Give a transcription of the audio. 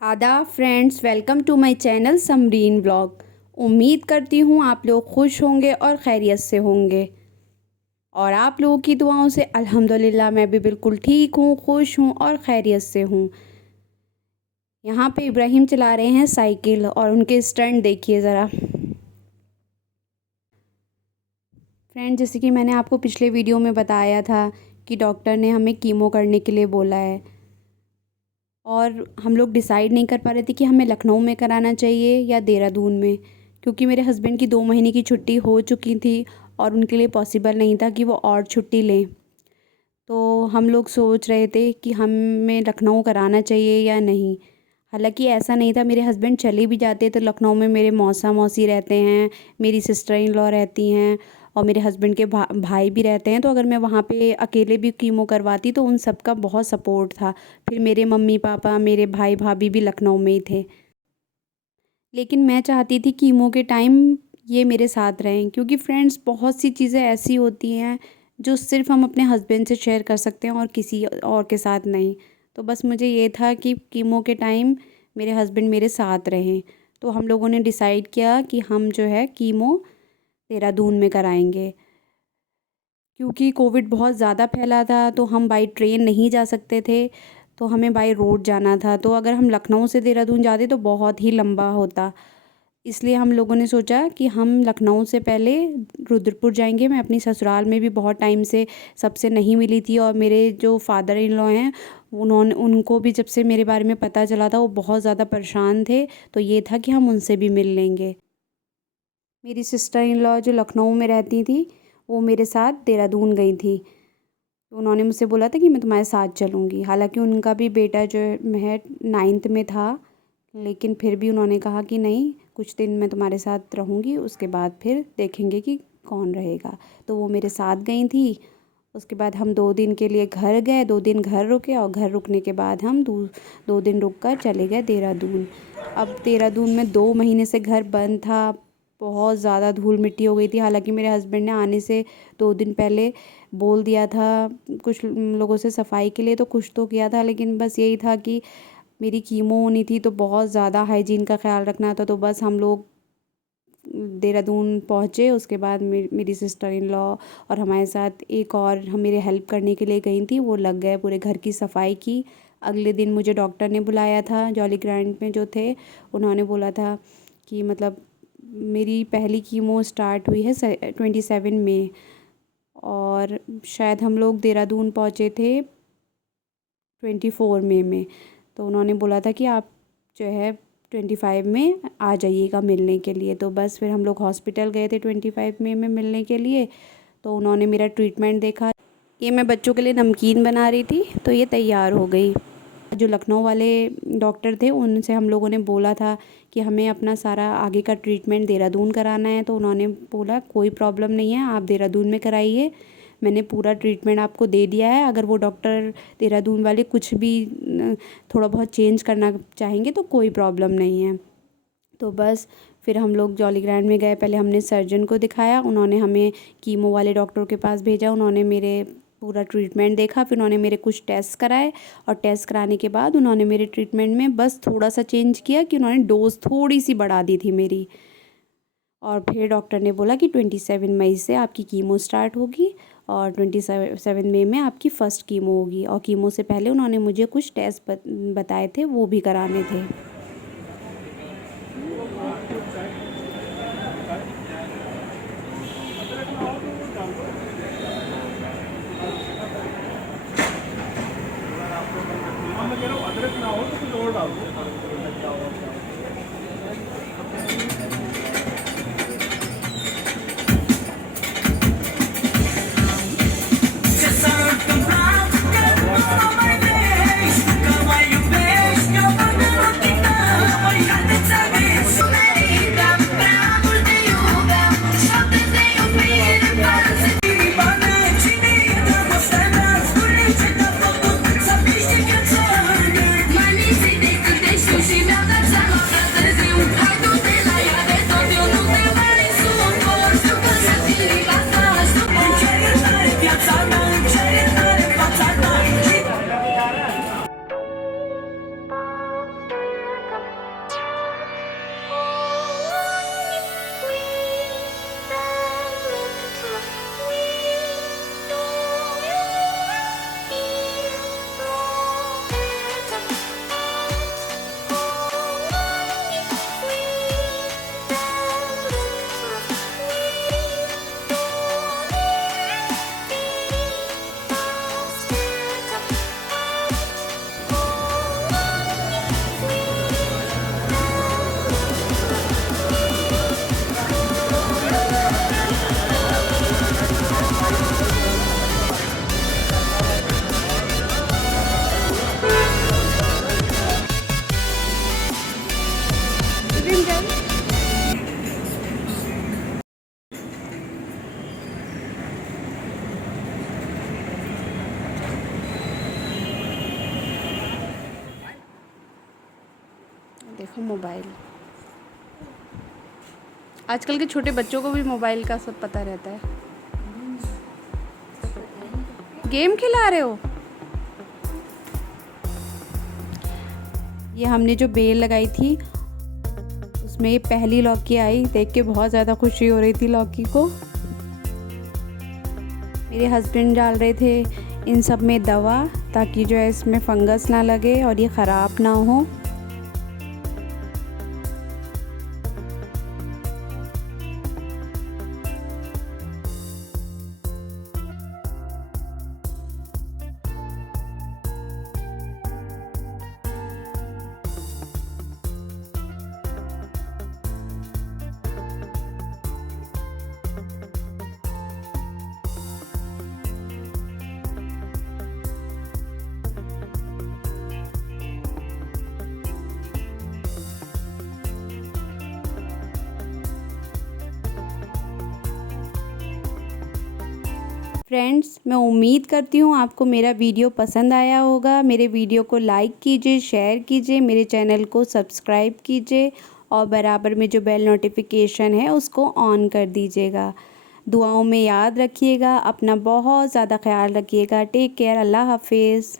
आदाब friends, welcome to my channel Samreen blog. उम्मीद करती हूँ आप लोग खुश होंगे और खैरियत से होंगे, और आप लोगों की दुआओं से अल्हम्दुलिल्लाह मैं भी बिल्कुल ठीक हूँ, खुश हूँ और खैरियत से हूँ। यहाँ पे इब्राहिम चला रहे हैं साइकिल, और उनके स्टंट देखिए ज़रा। फ्रेंड, जैसे कि मैंने आपको पिछले वीडियो में बताया था कि डॉक्टर ने हमें कीमो करने के लिए बोला है, और हम लोग डिसाइड नहीं कर पा रहे थे कि हमें लखनऊ में कराना चाहिए या देहरादून में, क्योंकि मेरे हस्बैंड की 2 महीने की छुट्टी हो चुकी थी और उनके लिए पॉसिबल नहीं था कि वो और छुट्टी लें। तो हम लोग सोच रहे थे कि हमें लखनऊ कराना चाहिए या नहीं। हालांकि ऐसा नहीं था, मेरे हस्बैंड चले भी जाते तो लखनऊ में मेरे मौसा मौसी रहते हैं, मेरी सिस्टर इन लॉ रहती हैं, और मेरे हस्बैंड के भाई भी रहते हैं। तो अगर मैं वहाँ पे अकेले भी कीमो करवाती तो उन सब का बहुत सपोर्ट था। फिर मेरे मम्मी पापा, मेरे भाई भाभी भी लखनऊ में ही थे। लेकिन मैं चाहती थी कीमो के टाइम ये मेरे साथ रहें, क्योंकि फ्रेंड्स बहुत सी चीज़ें ऐसी होती हैं जो सिर्फ हम अपने हस्बैंड से शेयर कर सकते हैं और किसी और के साथ नहीं। तो बस मुझे ये था कि कीमो के टाइम मेरे हस्बैंड मेरे साथ रहें। तो हम लोगों ने डिसाइड किया कि हम जो है कीमो देहरादून में कराएंगे, क्योंकि कोविड बहुत ज़्यादा फैला था। तो हम बाई ट्रेन नहीं जा सकते थे, तो हमें बाई रोड जाना था। तो अगर हम लखनऊ से देहरादून जाते तो बहुत ही लंबा होता। इसलिए हम लोगों ने सोचा कि हम लखनऊ से पहले रुद्रपुर जाएंगे। मैं अपनी ससुराल में भी बहुत टाइम से सबसे नहीं मिली थी, और मेरे जो फादर इन लॉ हैं उनको भी जब से मेरे बारे में पता चला था वो बहुत ज़्यादा परेशान थे। तो ये था कि हम उनसे भी मिल लेंगे। मेरी सिस्टर इन लॉ जो लखनऊ में रहती थी वो मेरे साथ देहरादून गई थी। तो उन्होंने मुझसे बोला था कि मैं तुम्हारे साथ चलूँगी। हालांकि उनका भी बेटा जो है 9th में था, लेकिन फिर भी उन्होंने कहा कि नहीं, कुछ दिन मैं तुम्हारे साथ रहूँगी, उसके बाद फिर देखेंगे कि कौन रहेगा। तो वो मेरे साथ गई थी। उसके बाद हम 2 दिन के लिए घर गए, 2 दिन घर रुके, और घर रुकने के बाद हम 2 दिन रुक कर चले गए देहरादून। अब देहरादून में 2 महीने से घर बंद था, बहुत ज़्यादा धूल मिट्टी हो गई थी। हालांकि मेरे हस्बैंड ने आने से 2 दिन पहले बोल दिया था कुछ लोगों से सफाई के लिए, तो कुछ तो किया था। लेकिन बस यही था कि मेरी कीमो होनी थी तो बहुत ज़्यादा हाइजीन का ख्याल रखना था। तो बस हम लोग देहरादून पहुँचे। उसके बाद मेरी सिस्टर इन लॉ और हमारे साथ एक और हम मेरे हेल्प करने के लिए गई थी, वो लग गए पूरे घर की सफाई की। अगले दिन मुझे डॉक्टर ने बुलाया था, जॉली ग्रांट में जो थे, उन्होंने बोला था कि मतलब मेरी पहली कीमो स्टार्ट हुई है 27 मई, और शायद हम लोग देहरादून पहुँचे थे 24 मई में। तो उन्होंने बोला था कि आप जो है 25 में आ जाइएगा मिलने के लिए। तो बस फिर हम लोग हॉस्पिटल गए थे 25 मई में मिलने के लिए। तो उन्होंने मेरा ट्रीटमेंट देखा। ये मैं बच्चों के लिए नमकीन बना रही थी, तो ये तैयार हो गई। जो लखनऊ वाले डॉक्टर थे उनसे हम लोगों ने बोला था कि हमें अपना सारा आगे का ट्रीटमेंट देहरादून कराना है। तो उन्होंने बोला कोई प्रॉब्लम नहीं है, आप देहरादून में कराइए, मैंने पूरा ट्रीटमेंट आपको दे दिया है। अगर वो डॉक्टर देहरादून वाले कुछ भी थोड़ा बहुत चेंज करना चाहेंगे तो कोई प्रॉब्लम नहीं है। तो बस फिर हम लोग जॉली ग्रैंड में गए। पहले हमने सर्जन को दिखाया, उन्होंने हमें कीमो वाले डॉक्टर के पास भेजा। उन्होंने मेरे पूरा ट्रीटमेंट देखा, फिर उन्होंने मेरे कुछ टेस्ट कराए, और टेस्ट कराने के बाद उन्होंने मेरे ट्रीटमेंट में बस थोड़ा सा चेंज किया कि उन्होंने डोज थोड़ी सी बढ़ा दी थी मेरी। और फिर डॉक्टर ने बोला कि 27 मई से आपकी कीमो स्टार्ट होगी, और 27 मई में आपकी फ़र्स्ट कीमो होगी। और कीमो से पहले उन्होंने मुझे कुछ टेस्ट बताए थे, वो भी कराने थे। अदरक ना हो तो कुछ और डाल दो। Nunca mais me vês, nunca mais o vejo, que eu vou não tentar. Mobile. आजकल के छोटे बच्चों को भी मोबाइल का सब पता रहता है। गेम खिला रहे हो? ये हमने जो बेल लगाई थी उसमें ये पहली लौकी आई, देख के बहुत ज़्यादा खुशी हो रही थी लौकी को। मेरे हस्बैंड डाल रहे थे इन सब में दवा, ताकि जो है इसमें फंगस ना लगे और ये ख़राब ना हो। फ्रेंड्स, मैं उम्मीद करती हूँ आपको मेरा वीडियो पसंद आया होगा। मेरे वीडियो को लाइक कीजिए, शेयर कीजिए, मेरे चैनल को सब्सक्राइब कीजिए और बराबर में जो बेल नोटिफिकेशन है उसको ऑन कर दीजिएगा। दुआओं में याद रखिएगा, अपना बहुत ज़्यादा ख्याल रखिएगा। टेक केयर, अल्लाह हाफिज़।